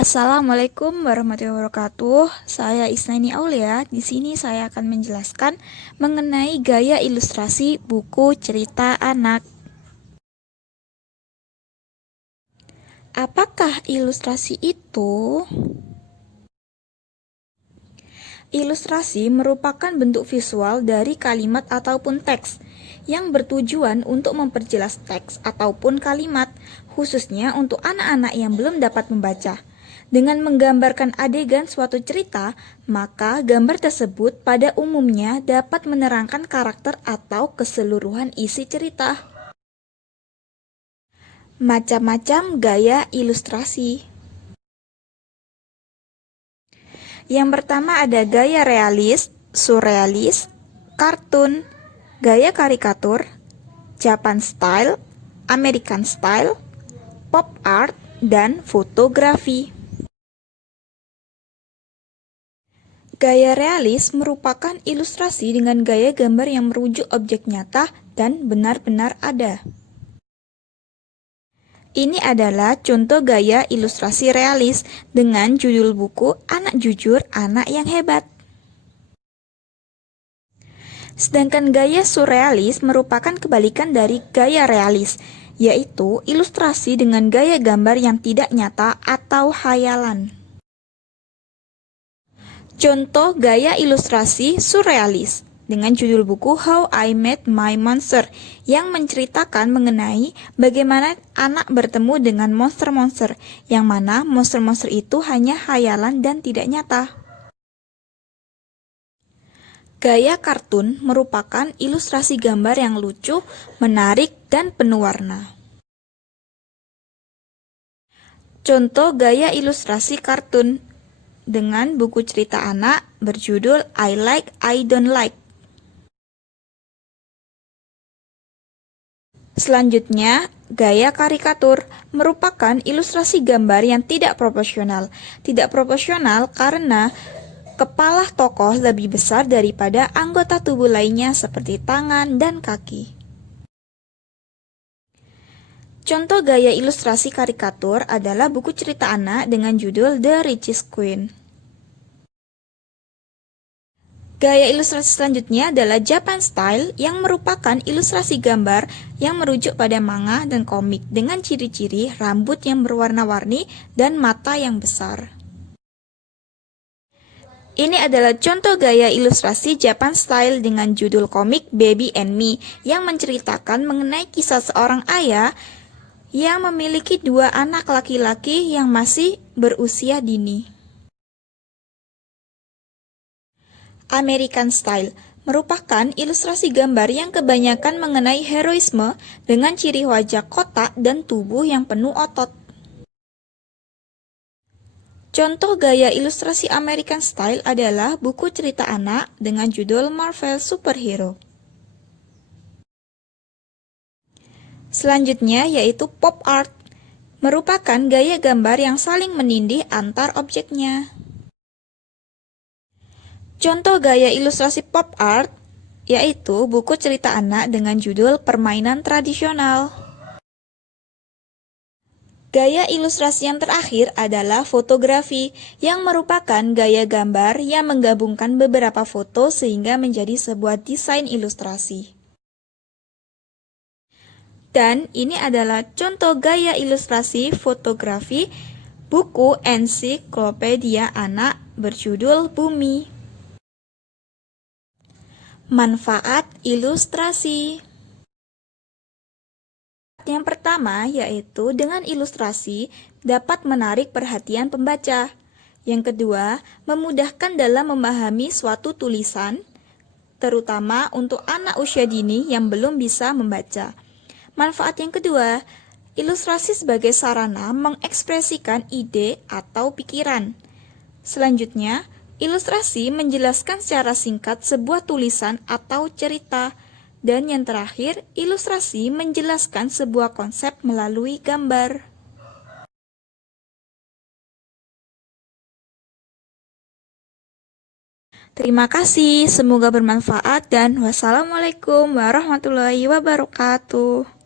Assalamualaikum warahmatullahi wabarakatuh. Saya Isnaini Aulia. Di sini saya akan menjelaskan mengenai gaya ilustrasi buku cerita anak. Apakah ilustrasi itu? Ilustrasi merupakan bentuk visual dari kalimat ataupun teks yang bertujuan untuk memperjelas teks ataupun kalimat, khususnya untuk anak-anak yang belum dapat membaca. Dengan menggambarkan adegan suatu cerita, maka gambar tersebut pada umumnya dapat menerangkan karakter atau keseluruhan isi cerita. Macam-macam gaya ilustrasi. Yang pertama ada gaya realis, surrealis, kartun, gaya karikatur, Japan style, American style, pop art, dan fotografi. Gaya realis merupakan ilustrasi dengan gaya gambar yang merujuk objek nyata dan benar-benar ada. Ini adalah contoh gaya ilustrasi realis dengan judul buku Anak Jujur, Anak yang Hebat. Sedangkan gaya surrealis merupakan kebalikan dari gaya realis, yaitu ilustrasi dengan gaya gambar yang tidak nyata atau hayalan. Contoh gaya ilustrasi surrealis dengan judul buku How I Met My Monster yang menceritakan mengenai bagaimana anak bertemu dengan monster-monster, yang mana monster-monster itu hanya hayalan dan tidak nyata. Gaya kartun merupakan ilustrasi gambar yang lucu, menarik, dan penuh warna. Contoh gaya ilustrasi kartun dengan buku cerita anak berjudul I Like, I Don't Like. Selanjutnya, gaya karikatur merupakan ilustrasi gambar yang tidak proporsional. Tidak proporsional karena kepala tokoh lebih besar daripada anggota tubuh lainnya seperti tangan dan kaki. Contoh gaya ilustrasi karikatur adalah buku cerita anak dengan judul The Richest Queen. Gaya ilustrasi selanjutnya adalah Japan Style yang merupakan ilustrasi gambar yang merujuk pada manga dan komik dengan ciri-ciri rambut yang berwarna-warni dan mata yang besar. Ini adalah contoh gaya ilustrasi Japan Style dengan judul komik Baby and Me yang menceritakan mengenai kisah seorang ayah yang memiliki dua anak laki-laki yang masih berusia dini. American Style merupakan ilustrasi gambar yang kebanyakan mengenai heroisme dengan ciri wajah kotak dan tubuh yang penuh otot. Contoh gaya ilustrasi American Style adalah buku cerita anak dengan judul Marvel Superhero. Selanjutnya yaitu pop art, merupakan gaya gambar yang saling menindih antar objeknya. Contoh gaya ilustrasi pop art yaitu buku cerita anak dengan judul Permainan Tradisional. Gaya ilustrasi yang terakhir adalah fotografi, yang merupakan gaya gambar yang menggabungkan beberapa foto sehingga menjadi sebuah desain ilustrasi. Dan ini adalah contoh gaya ilustrasi fotografi buku ensiklopedia anak berjudul Bumi. Manfaat ilustrasi. Yang pertama yaitu dengan ilustrasi dapat menarik perhatian pembaca. Yang kedua, memudahkan dalam memahami suatu tulisan, terutama untuk anak usia dini yang belum bisa membaca. Manfaat yang kedua, ilustrasi sebagai sarana mengekspresikan ide atau pikiran. Selanjutnya, ilustrasi menjelaskan secara singkat sebuah tulisan atau cerita. Dan yang terakhir, ilustrasi menjelaskan sebuah konsep melalui gambar. Terima kasih, semoga bermanfaat dan wassalamualaikum warahmatullahi wabarakatuh.